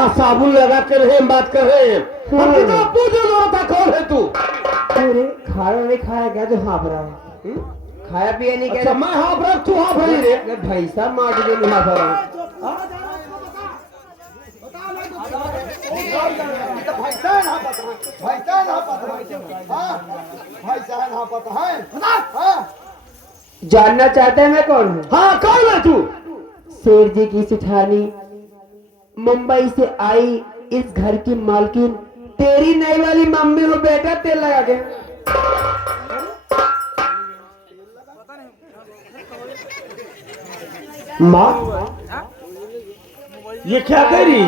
यहाँ साबुन लगा के रहे बात कर रहे हैं। हम कितना पूछो लो था कौन है तू? अरे खाना नहीं खाया क्या जो हाँफ रहा है? खाया पिया नहीं क्या? अच्छा मैं हाँफ रहा तू हाँफ रही रे? भाई साहब मार दे नहीं हाँफ रहा हूँ। जानना चाहता है मैं कौन हूँ? हाँ कौन है तू? शेर जी की सिठानी, मुंबई से आई इस घर की मालकिन, तेरी नई वाली मम्मी हो बेटा। तेल लगा के माँ ये क्या कह रही है?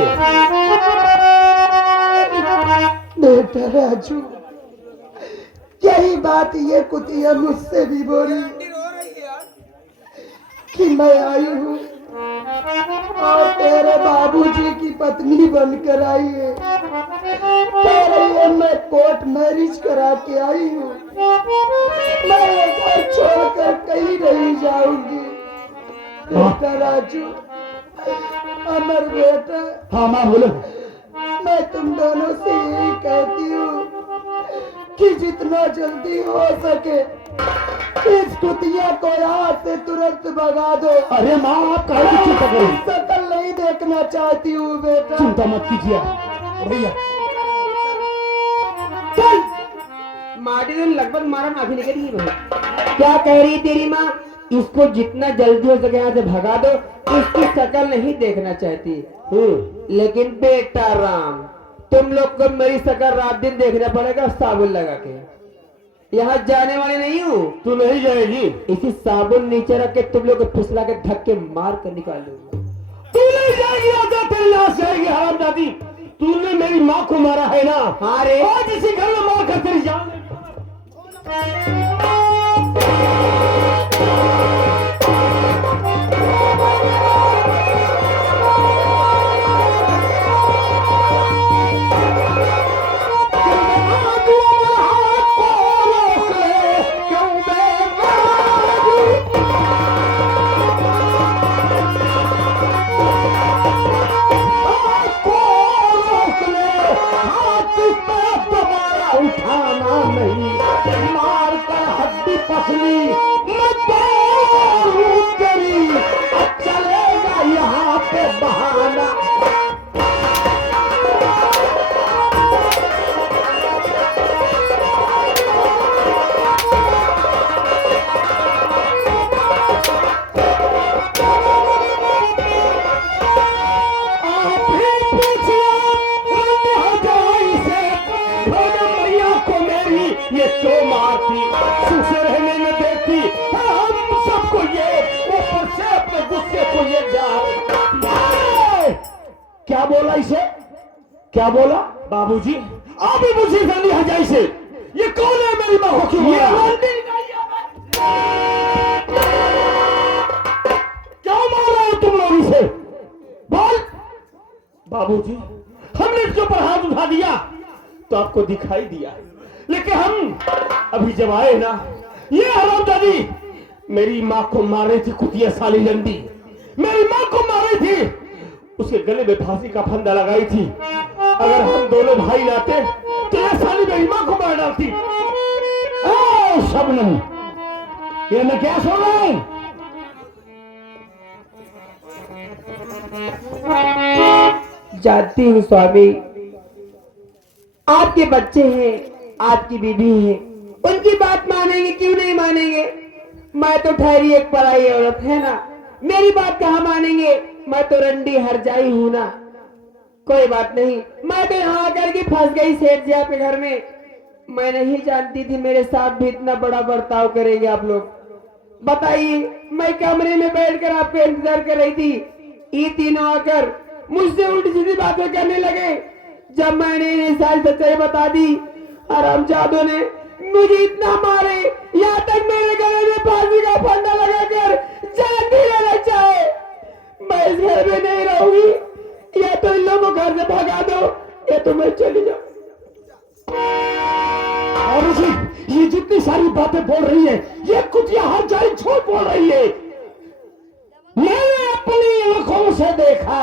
बेटा राजू, यही बात ये कुतिया मुझसे भी बोली कि मैं आई हूँ और तेरे बाबूजी की पत्नी बनकर आई है। तेरे लिए मैं कोर्ट मैरिज करा के आई हूँ। मैं ये घर छोड़कर कहीं नहीं जाऊंगी। बेटा राजू, अमर बेटा, हाँ माँ बोलो। मैं तुम दोनों से यही कहती हूँ कि जितना जल्दी हो सके इस कुतिया को यहाँ से तुरंत भगा दो। अरे माँ आप काहे की चिंता करें? शकल नहीं देखना चाहती हूँ बेटा। चिंता मत कीजिए भैया। माटी ने लगभग मारा माफी नहीं करी भाई। क्या कह रही तेरी माँ? इसको जितना जल्दी हो सके यहाँ से भगा दो, इसकी शक्ल नहीं देखना चाहती। लेकिन बेटा राम, तुम लोग को मेरी शक्ल रात दिन देखना पड़ेगा साबुन लगा के। यहाँ जाने वाले नहीं हूँ। तू नहीं जाएगी? इसी साबुन नीचे रख के तुम लोग को फिसला के धक्के मार कर निकाल दूंगा। तू नहीं जाएगी? आजा तेरी लाश जाएगी हरामजादी। तूने मेरी माँ को मारा है ना? हाँ रे। आज इसी घर में मार कर तेरी जान। उठाना नहीं, मार कर हड्डी पसली मैं तोड़ूं तेरी। अब चलेगा यहाँ पे बहाना। आप ही पूछिए हजाई से मैया को मेरी ये क्यों मारती? सुख से रहने में देती हम सबको ये, ऊपर से अपने गुस्से को ये जा। क्या बोला इसे? क्या बोला? बाबूजी आप ही मुझे जल्दी हजाई से, ये कौन है मेरी माँ को क्यों मारा? क्या मारा है तुम लोग इसे? बोल। बाबूजी हमने इसके ऊपर हाथ उठा दिया तो आपको दिखाई दिया, लेकिन हम अभी जब आए ना, ये हरामजादी मेरी माँ को मार रही थी। कुतिया साली लंडी मेरी माँ को मार रही थी, उसके गले में फांसी का फंदा लगाई थी। अगर हम दोनों भाई लाते तो ये साली मेरी माँ को मार डालती। शबनम, ये मैं क्या सुन रहा हूं? जानती हूँ स्वामी, आपके बच्चे हैं, आपकी बीवी है, उनकी बात मानेंगे क्यों नहीं मानेंगे? मैं तो ठहरी एक पराई औरत है ना, मेरी बात कहाँ मानेंगे? मैं तो रंडी हरजाई हूँ ना। कोई बात नहीं, मैं तो यहाँ आकर के फंस गई सेठ जी आपके घर में। मैं नहीं जानती थी मेरे साथ भी इतना बड़ा बर्ताव करेंगे आप लोग। बताइए, मैं कमरे में बैठकर आपको इंतजार कर रही थी, ये तीनों आकर मुझसे उल्टी सीधी बातें करने लगे। जब मैंने इन्हें सारी सच्चाई बता दी, हरामजादों ने मुझे इतना मारे, यहाँ तक मेरे गले में फांसी का फंदा लगाकर जान भी लेना चाहे। मैं इस घर में नहीं रहूंगी, या तो इन लोगों को घर से भगा दो या तो मैं चली जाऊं। और ये जितनी सारी बातें बोल रही है, ये कुतिया हर जाई झूठ बोल रही है। मैंने अपनी आंखों से देखा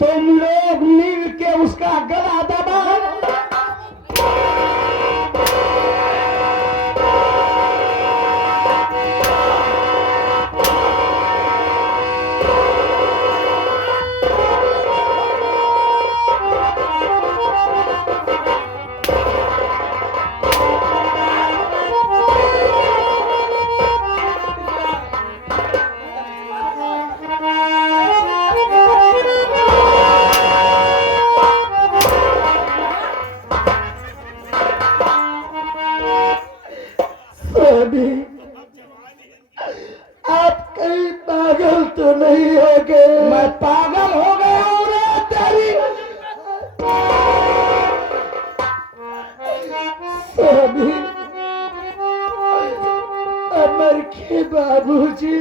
तुम लोग मिल के उसका गला दबाओ। स्वामी, आप कहीं पागल तो नहीं हो गए? मैं पागल हो गया हूं रे तेरी। स्वामी, अमर के बाबूजी,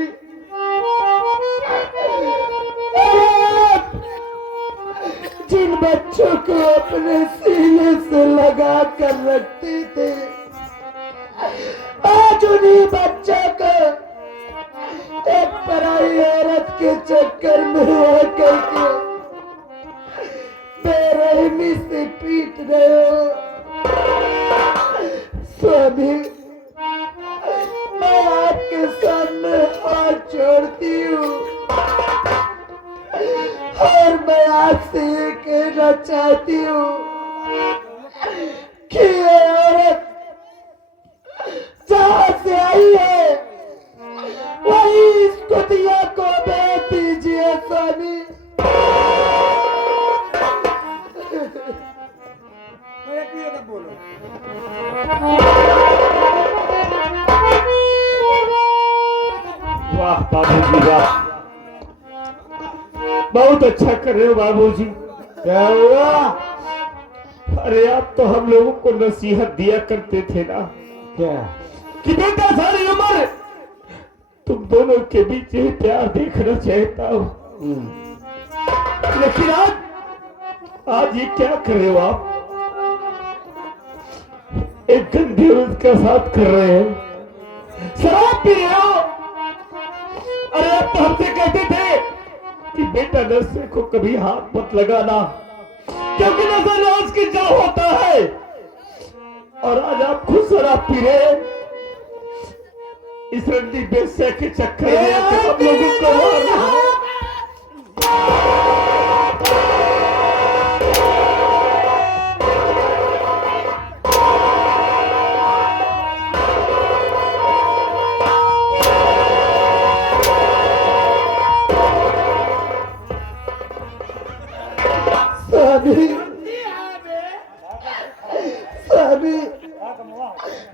आप जिन बच्चों को अपने सीने से लगा कर रखते थे, आज उन्हीं बच्चों को एक पराई औरत के चक्कर में आकर के बेरहमी से पीट रहे हो। स्वामी, मैं आपके सामने हाथ जोड़ती हूँ और मैं आपसे ये कहना चाहती हूँ कि ये औरत जहाँ से आई है वही इस कुतिया को भेज दीजिए। स्वामी, वाह बाबूजी वाह, बहुत अच्छा कर रहे हो बाबूजी। क्या हुआ? अरे आप तो हम लोगों को नसीहत दिया करते थे ना क्या? कि बेटा सारी उम्र तुम दोनों के बीच ये प्यार देखना चाहता हूँ, लेकिन आज ये क्या कर रहे हो आप? एक गंदी औरत का साथ कर रहे हो, शराब पी रहे हो। अरे आप तो हमसे कहते थे कि बेटा नशे को कभी हाथ मत लगाना, क्योंकि नशा राज की जा होता है। और आज आप खुद शराब पी रहे हैं। इस रंडी बेस्या के चक्कर में आप लोगों को मार रहे हो। स्वामी, स्वामी,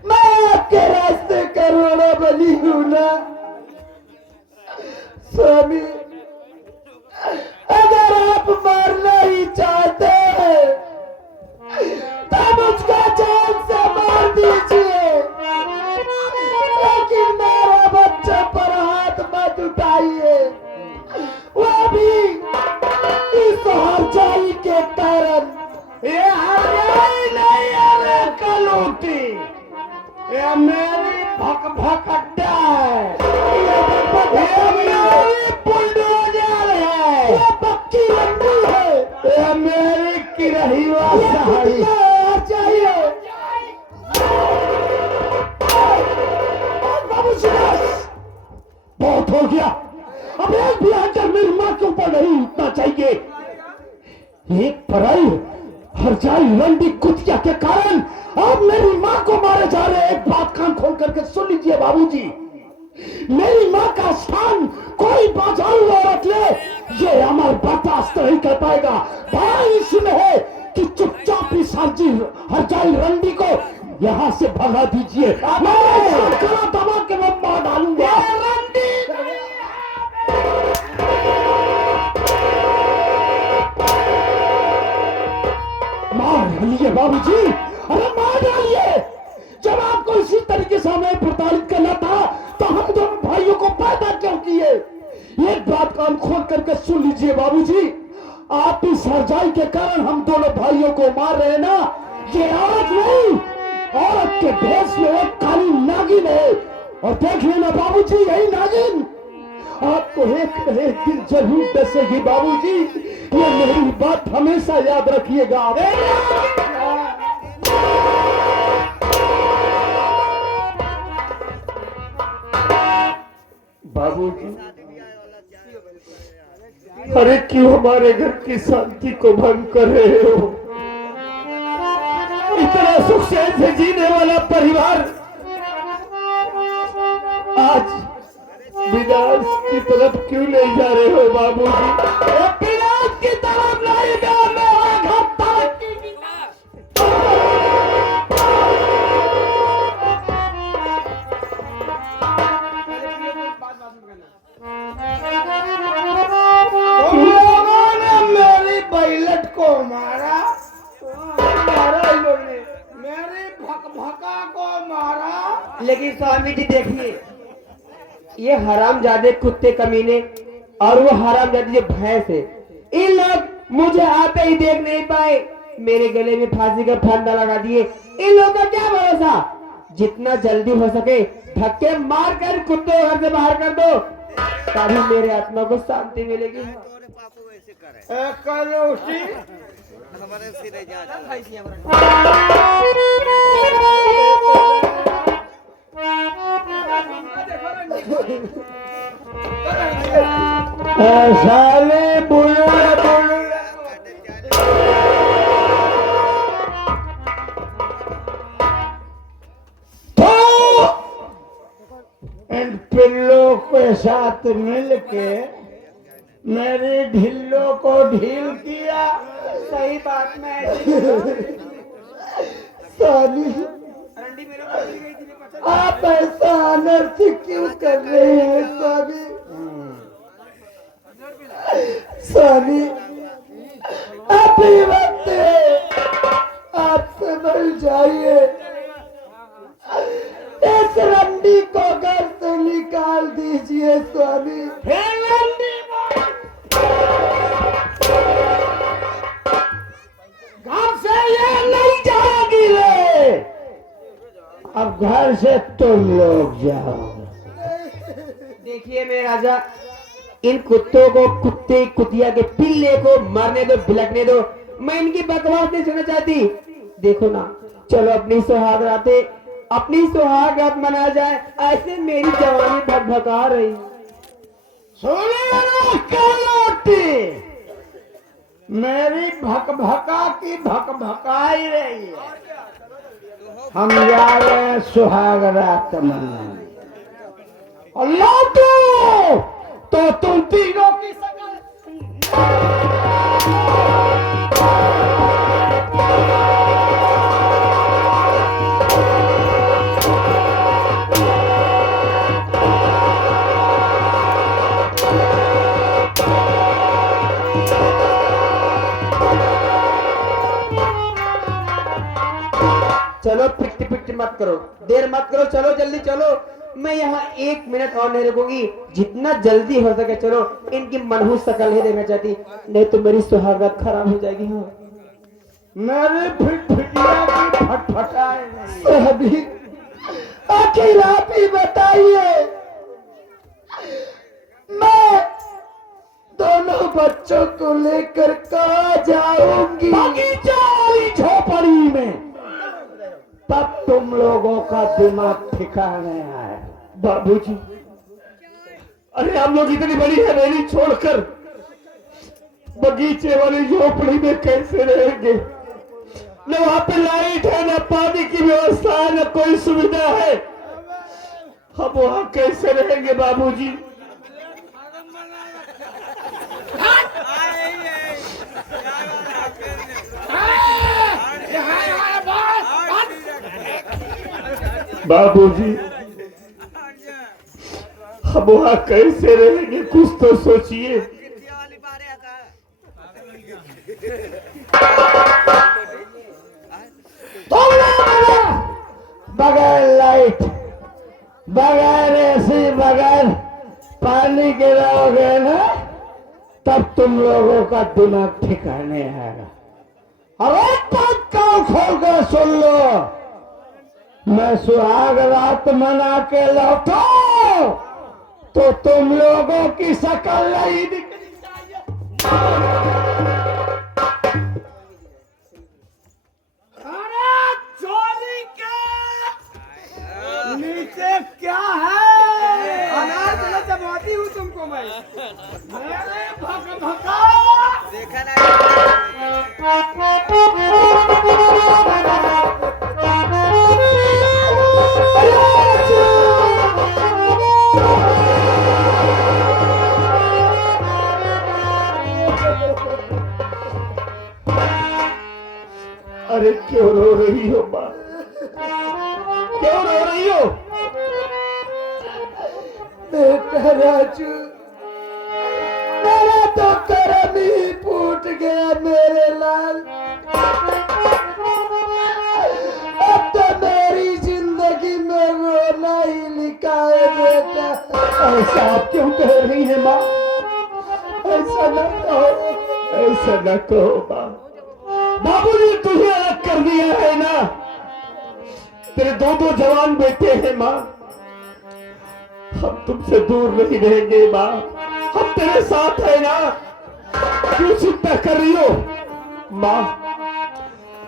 मैं आपके रास्ते का रोड़ा बनी हूं ना। स्वामी, अगर आप मारना ही चाहते हैं तो मुझको जान से मार दीजिए, लेकिन मेरा बच्चा पर हाथ मत उठाइए, वो भी इस हरजाई के कारण। ये हरजाई नहीं है कलूटी, ये मेरी भक भक अड्डा है, ये मेरी बुलडोजर है, ये पक्की लंडी है, ये मेरी किरहिवा सहाई। चाहिए बहुत हो गया, अब एक भी आंचल मेरी माँ के ऊपर नहीं उठना चाहिए। एक पराई हरजाई लंडी कुतिया के कारण अब मेरी माँ को मारे जा रहे हैं। एक बात कान खोल करके सुन लीजिए बाबूजी, मेरी माँ का स्थान कोई बाजारू औरत ले, ये अमर बर्दाश्त नहीं कर पाएगा। भाई इसमें है कि चुपचाप इस हरजाई रंडी को यहाँ से भगा दीजिए, दबा के मैं मार डालूंगा। मार डालिए बाबूजी, अरे मार डालिए। जब आपको इसी तरीके से हमें प्रताड़ित करना था तो हम दोनों भाइयों को पैदा क्यों किए? एक बात कान खोल करके सुन लीजिए बाबूजी, आप इस हरजाई के कारण हम दोनों भाइयों को मार रहे हैं ना, ये औरत नहीं, औरत के भेष में एक काली नागिन है। और देख लेना बाबूजी, यही नागिन आपको एक न एक दिन जरूर डसेगी बाबूजी। ये मेरी एक बात हमेशा याद रखिएगा आप। बाबूजी, अरे क्यों हमारे घर की शांति को भंग कर रहे हो? इतना सुख चैन से जीने वाला परिवार आज विनाश की तरफ क्यों ले जा रहे हो बाबूजी? विनाश की तरफ नहीं जा, मेरा घर तरक्की की तुम लोगों ने मेरी बैलट को मारा, मारा इन लोगों ने। मेरी भकभका को मारा। लेकिन स्वामी जी देखिए, ये हरामजादे कुत्ते कमीने और वो हरामजादी जो भैंस है, इन लोग मुझे आते ही देख नहीं पाए, मेरे गले में फांसी का फंदा लगा दिए। इन लोगों का क्या भरोसा? जितना जल्दी हो सके धक्के मार कर कुत्ते घर से बाहर कर दो, तभी मेरे आत्मा को शांति मिलेगी। साले बुलबुल तो इन पिल्लों के साथ मिलके मेरी ढिल्लों को ढील किया। सही बात में साली, आप ऐसा अनर्थ क्यों कर रहे हैं स्वामी? स्वामी, अभी वक्त है, आप समझ जाइए। इस रंडी को घर से निकाल दीजिए स्वामी। घर से ये नहीं जाएगी रे, अब घर से तुम लोग जाओ। देखिए मेरे राजा, इन कुत्तों को, कुत्ते कुतिया के पिल्ले को मरने दो, भिलकने दो। मैं इनकी बकवास नहीं सुनना चाहती। देखो ना, चलो अपनी सुहाग रात मना जाए। ऐसे मेरी जवानी भकभका रही। सुनिए कलोटी, मेरी भकभका की भकभकाई रही है। हम जा रहे हैं सुहाग रात मनाने। अल्लाह तो तुम तीनों की चलो पिट पिट मत करो, देर मत करो, चलो जल्दी चलो। मैं यहाँ 1 मिनट और नहीं रुकूंगी। जितना जल्दी हो सके चलो। इनकी मनहूस शकल ही देखना चाहती, नहीं तो मेरी सुहागत खराब हो जाएगी। हाँ, मेरे फिटिया की फटफटाए सभी। आखिर आप ही बताइए, मैं दोनों बच्चों को लेकर कहाँ जाऊंगी? बगीचा वाली झोपड़ी में। तब तुम लोगों का दिमाग ठिकाने आए। बाबूजी, अरे हम लोग इतनी बड़ी हवेली छोड़कर बगीचे वाली झोपड़ी में कैसे रहेंगे? न वहां पे लाइट है, न पानी की व्यवस्था है, न कोई सुविधा है। हम वहां कैसे रहेंगे बाबूजी? बाबूजी, हम वहां कैसे रहेंगे? कुछ तो सोचिए। बगैर लाइट, बगैर एसी, बगैर पानी के रहोगे ना, तब तुम लोगों का दिमाग ठिकाने आएगा। और एक बात कान खोल कर सुन लो, मैं सुहाग रात मना के लौटा तो तुम लोगों की शक्ल नहीं दिखनी चाहिए। अरे क्यों रो रही हो माँ, क्यों रो रही हो? बेटा राजू, मेरा तो करम ही फूट गया मेरे लाल। अब तो मेरी जिंदगी में रोना ही लिखा है बेटा। ऐसा आप क्यों कह रही है माँ? ऐसा न कहो, ऐसा न कहो माँ। बाबूजी ने तुझे अलग कर दिया है ना, तेरे दो दो जवान बेटे हैं माँ। हम तुमसे दूर नहीं रहेंगे माँ, हम तेरे साथ है ना। क्यों चिंता कर रही हो माँ?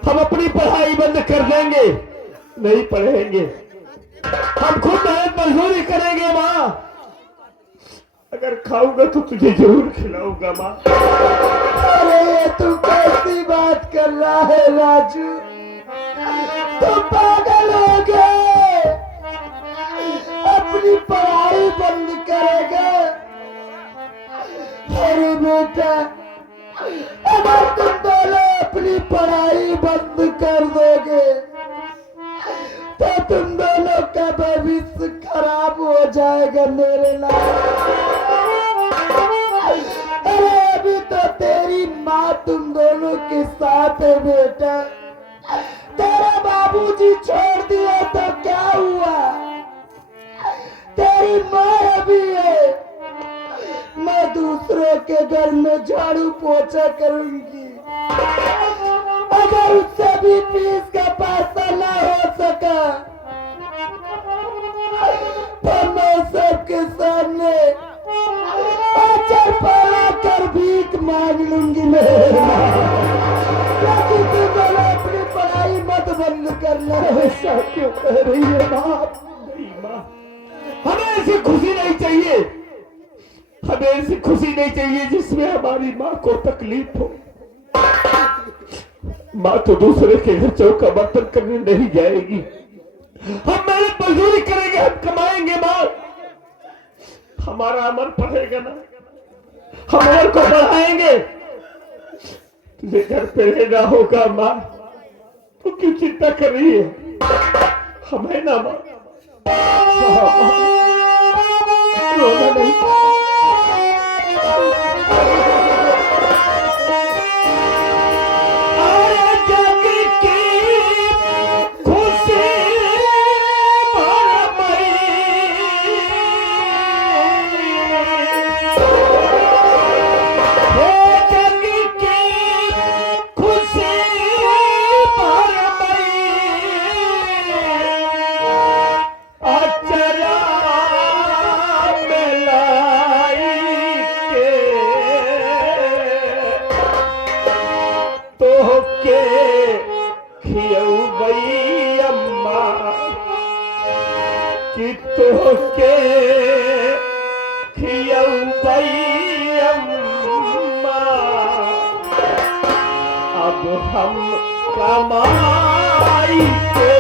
हम अपनी पढ़ाई बंद कर देंगे, नहीं पढ़ेंगे, हम खुद मेहनत मजदूरी करेंगे माँ। अगर खाऊंगा तो तुझे जरूर खिलाऊंगा माँ। अरे तू कैसी बात कर रहा है राजू, तू पागल हो गए, अपनी पढ़ाई बंद करेगा? अरे बेटा, अगर तुम दोनों अपनी पढ़ाई बंद कर दोगे तो तुम दोनों का भविष्य खराब हो जाएगा मेरे लाल। अरे अभी तो तेरी माँ तुम दोनों के साथ है बेटा, तेरा बाबूजी छोड़ दिया तो क्या हुआ? तेरी माँ अभी है, मैं दूसरों के घर में झाड़ू पोछा करूंगी। अगर उससे भी फीस का पैसा ना हो सका तो मैं सबके सामने आचर पड़ा कर भीख मांग लूंगी मेरे माँ। ताकि तुम अपनी पढ़ाई मत बंद करना। ऐसा क्यों कह रही है माँ? नहीं माँ, हमें ऐसी खुशी नहीं चाहिए, हमें ऐसी खुशी नहीं चाहिए जिसमें हमारी माँ को तकलीफ हो। माँ तो दूसरे के घर चौका बर्तन करने नहीं जाएगी, हम मेहनत मजदूरी करेंगे, हम कमाएंगे माँ। हमारा अमर पढ़ेगा ना, हम अमर को बढ़ाएंगे। तुझे घर पे रहना होगा माँ, तू क्यों चिंता कर रही है? हम है ना माँ। रोना नहीं। अब हम कमाई के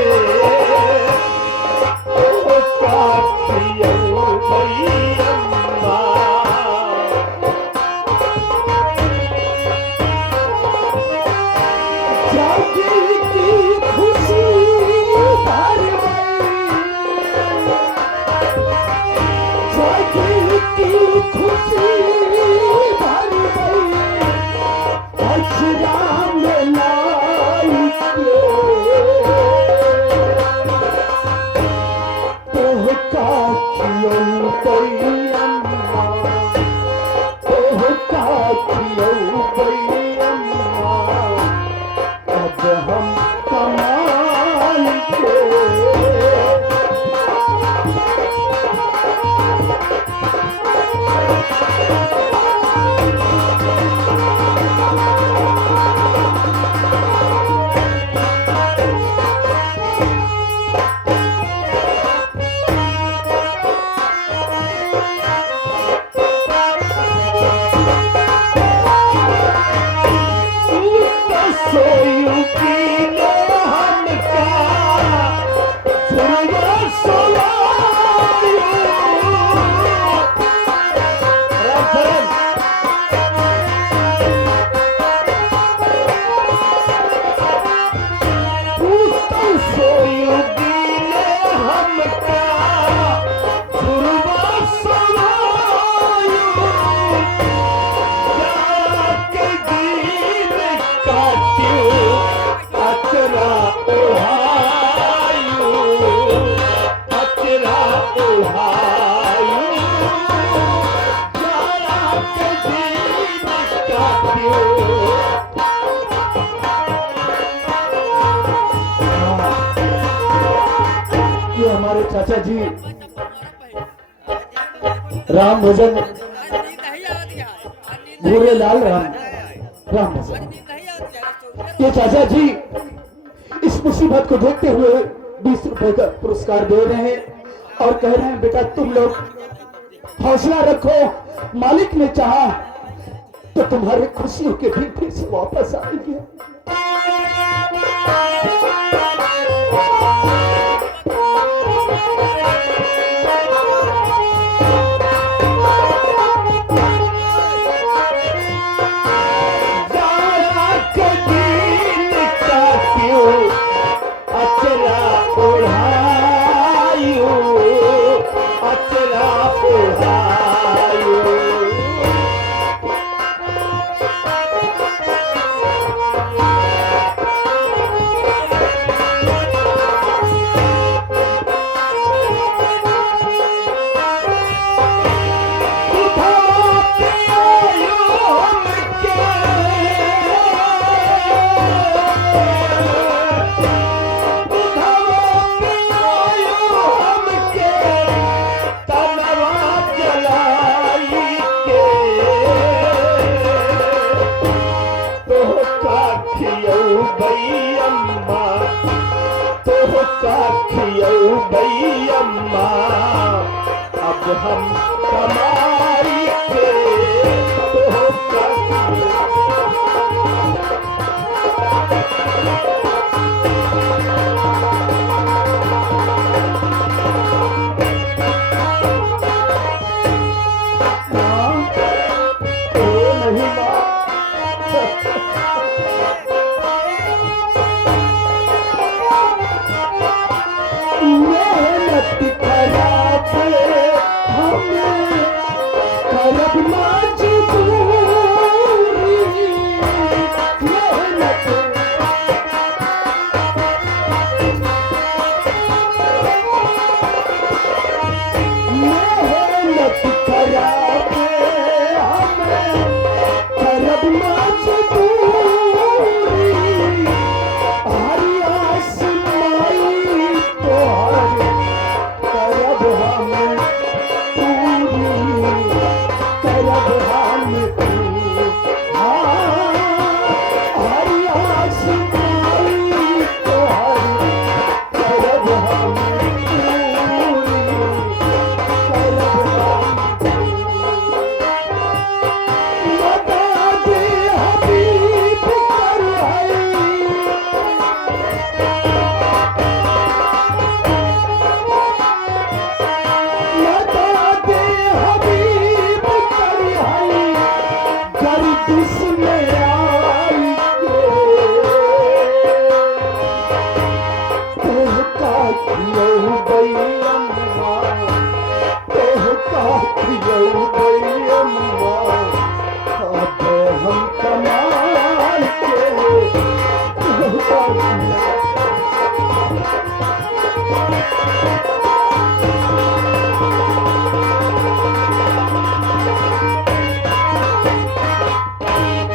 काट्यो अचरा ओहायु अचरा ओहायु जाड़ा के दिन काट्यो। ये हमारे चाचा जी राम भजन भूरे लाल राम भजन, ये चाचा जी इस मुसीबत को देखते हुए 20 रुपए का पुरस्कार दे रहे हैं और कह रहे हैं बेटा तुम लोग हौसला रखो, मालिक ने चाहा तो तुम्हारे खुशियों के दिन फिर से वापस आएंगे। अब हम